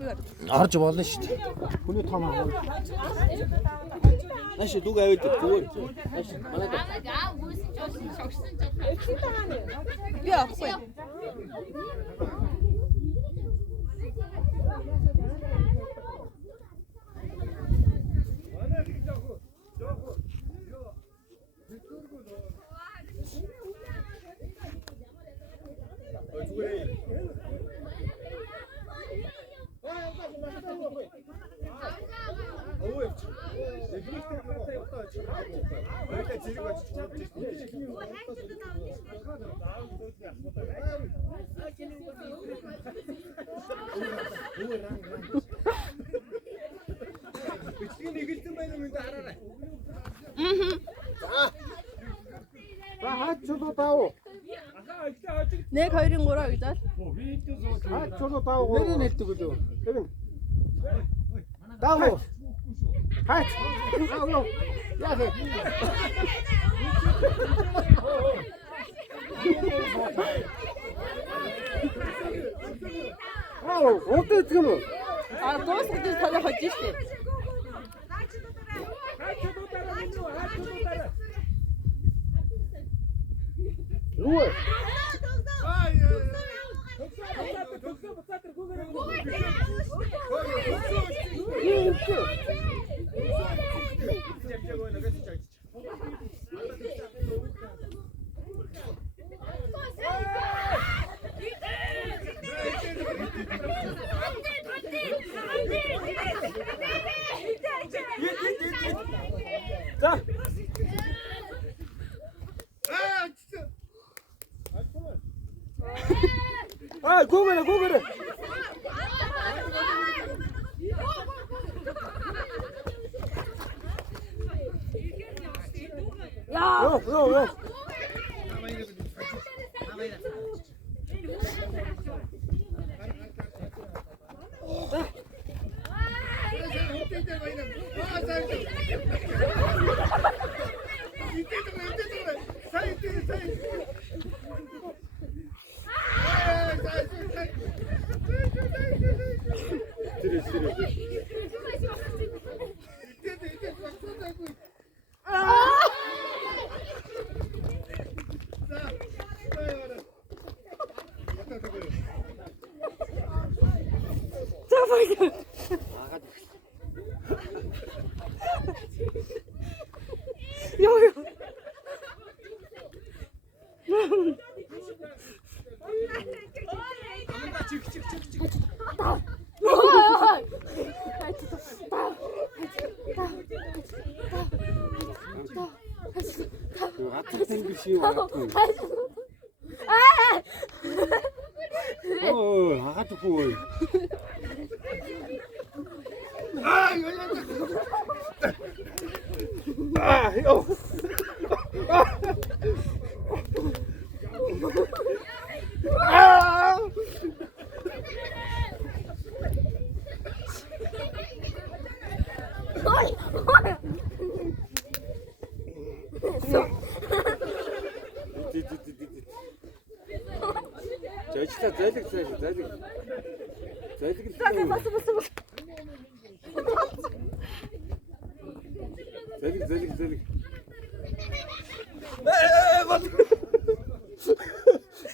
Орж болно шүү дээ. Хүний том аа. Нааш дуг аваад зүгээр. Нааш манайд. Аа үүсэн ч шогсон ч Би авахгүй. Нэг 2-3 гэж аа. Чулуу тав. Нэрийг нэлдэг үлээ. Тэрэн. Тав. Хаач. Яа. Отод юм уу? Дуусах гэж танаа хожиж штэ. Юу? 고개래. 야. 요. Зэлэг.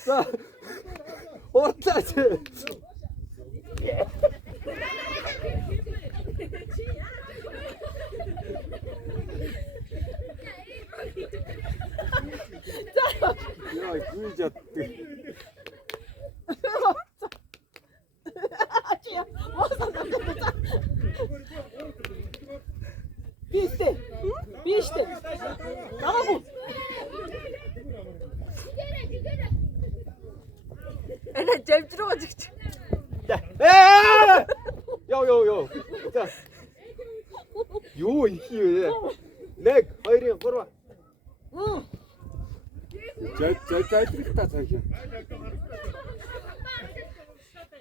За. Ортлаач. Яа, гүйжат. Биште. Нагаагүй. Эна жавжруу жигч. Йоо. За. Юу их вэ? 1 2 3. Зайлгах та цаашаа.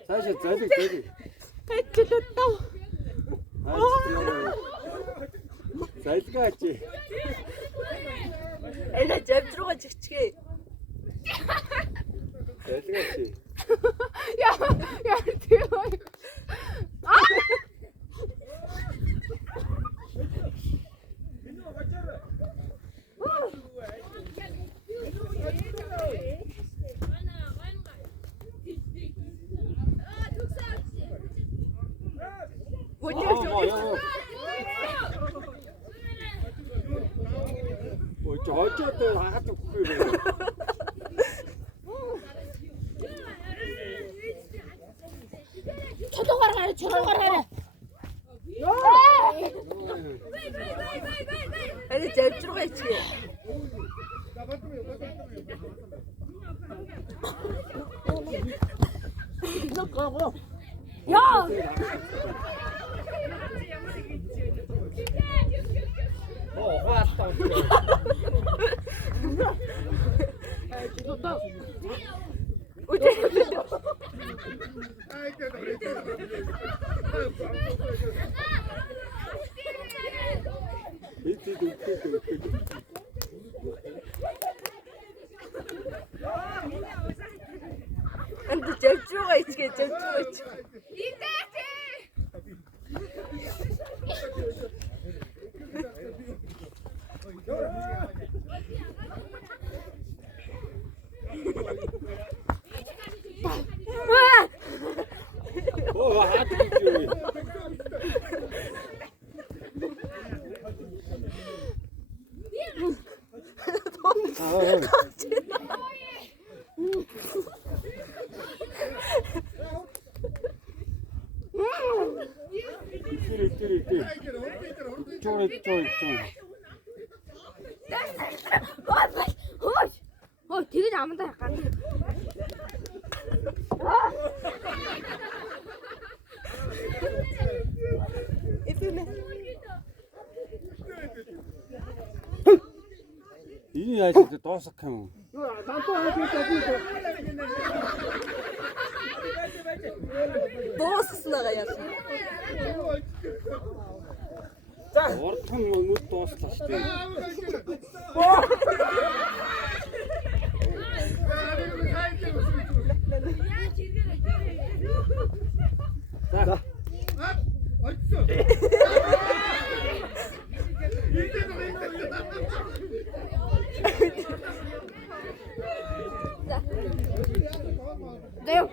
Цаашаа зайлгах. Хэцэлээ. Зайлгаач. Эна жавжруу жигчгээ. Зайлгаач. Яа тийм. 야. 어쩌도 하도 그래. 저도 가라 저도 가라. 아니 제일 들어가 있지. 너 가고. 야. 왔다. 좋다. 근데 제일 들어가 있지. 제일 들어가 있지. 하도 그래. 되게 잘한다 약간. 이 아저씨 또 삭하면. 버스 나가야. Ортон мөн дуустал шүү дээ. За. 네요.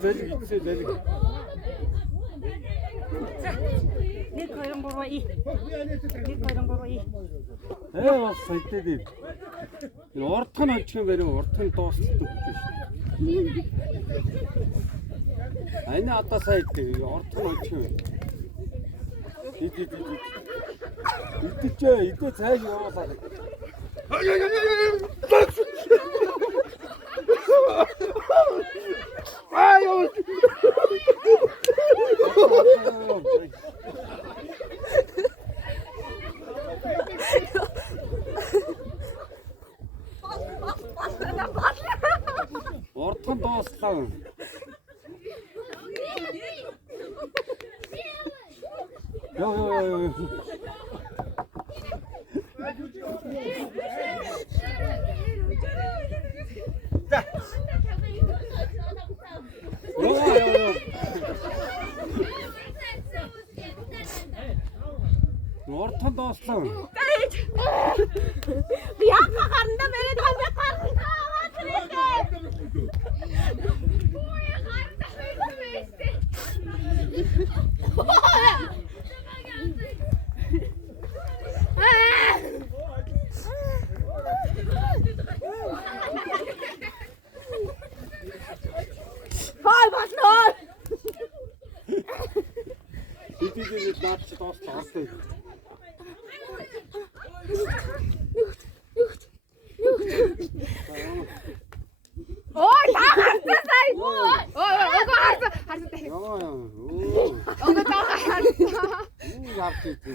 Зэлэг ицээ зэлэг. Нэг хоёрын гурван и. Нэг хоёрын гурван и. Бас сайтай. Урдх нь очих юм байна уу? Урдх нь дуустал өгч шүү. Ани одоо сайтай. Урдх нь очих юм. Идэ цааш яваалаа. Аюу. Урдхан дууслаа. Ёо. За. Урдхан дууслаа. Би яка гарна мэрэ тавья гарна. Хай бахнаа. Идэ даач дууслаа. Ой, та харцаасай. Ого харцаа. Ёо. Ого та харцаа. Явж идэ.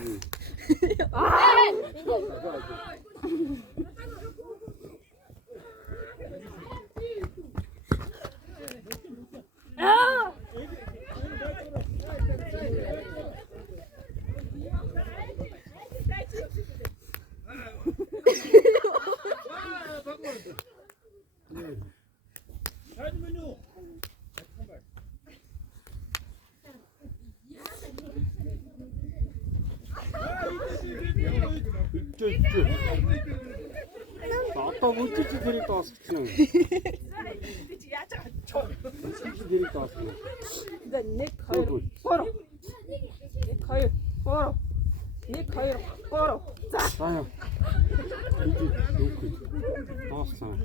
Одоо үлдэж тэрийг доосчихно. Яаж байгаа ч Дэрийг даасан. За 1 2 3. 1 2 3. 1 2 3. За. Заяа. Үгүй. Даасан.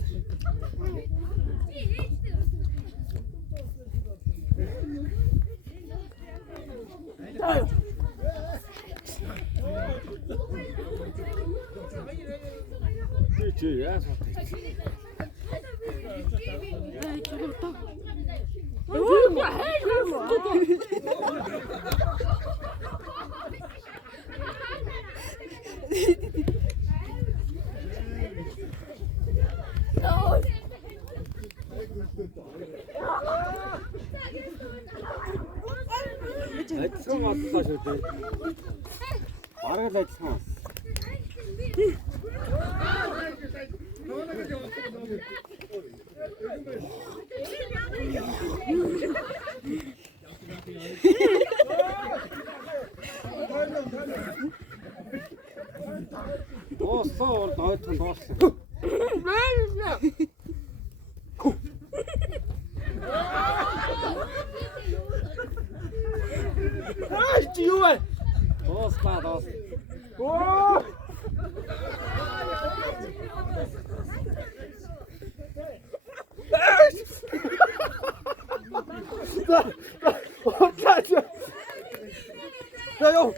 За. Чи яасан? Ажсан боллоо шүү дээ. Бараг л ажсан. Доосоо дойтон доосон. Чи юу вэ? Доос. Оо! 야요.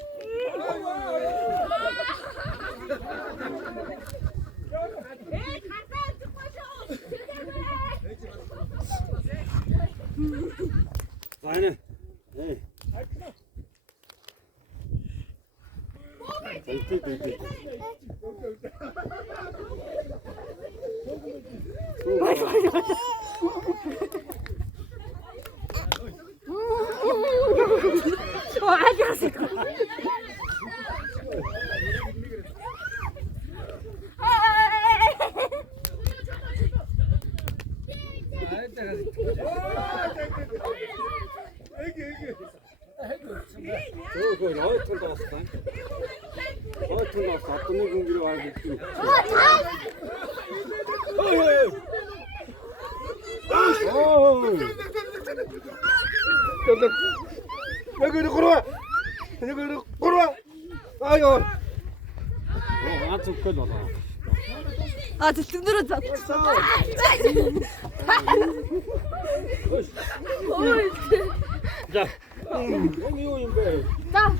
아니. 네. 네. 저거 나이트 나왔다. 나이트 나왔어. 어떤 공기로 와야 될지. 여기로 걸어와. 여기로 걸어와. 아이고. 아주 끝나다. 아, 저 등 들었다. 자, 여기 오인데. 자.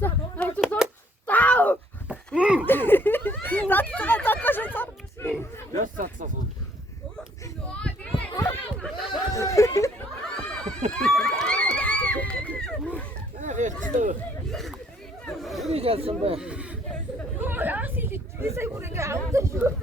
자, 아이 좀 다운. 나 닦아줬어. 몇 쌌어? 우리 잤어 뭐. 이 새끼 아무도 죽었어.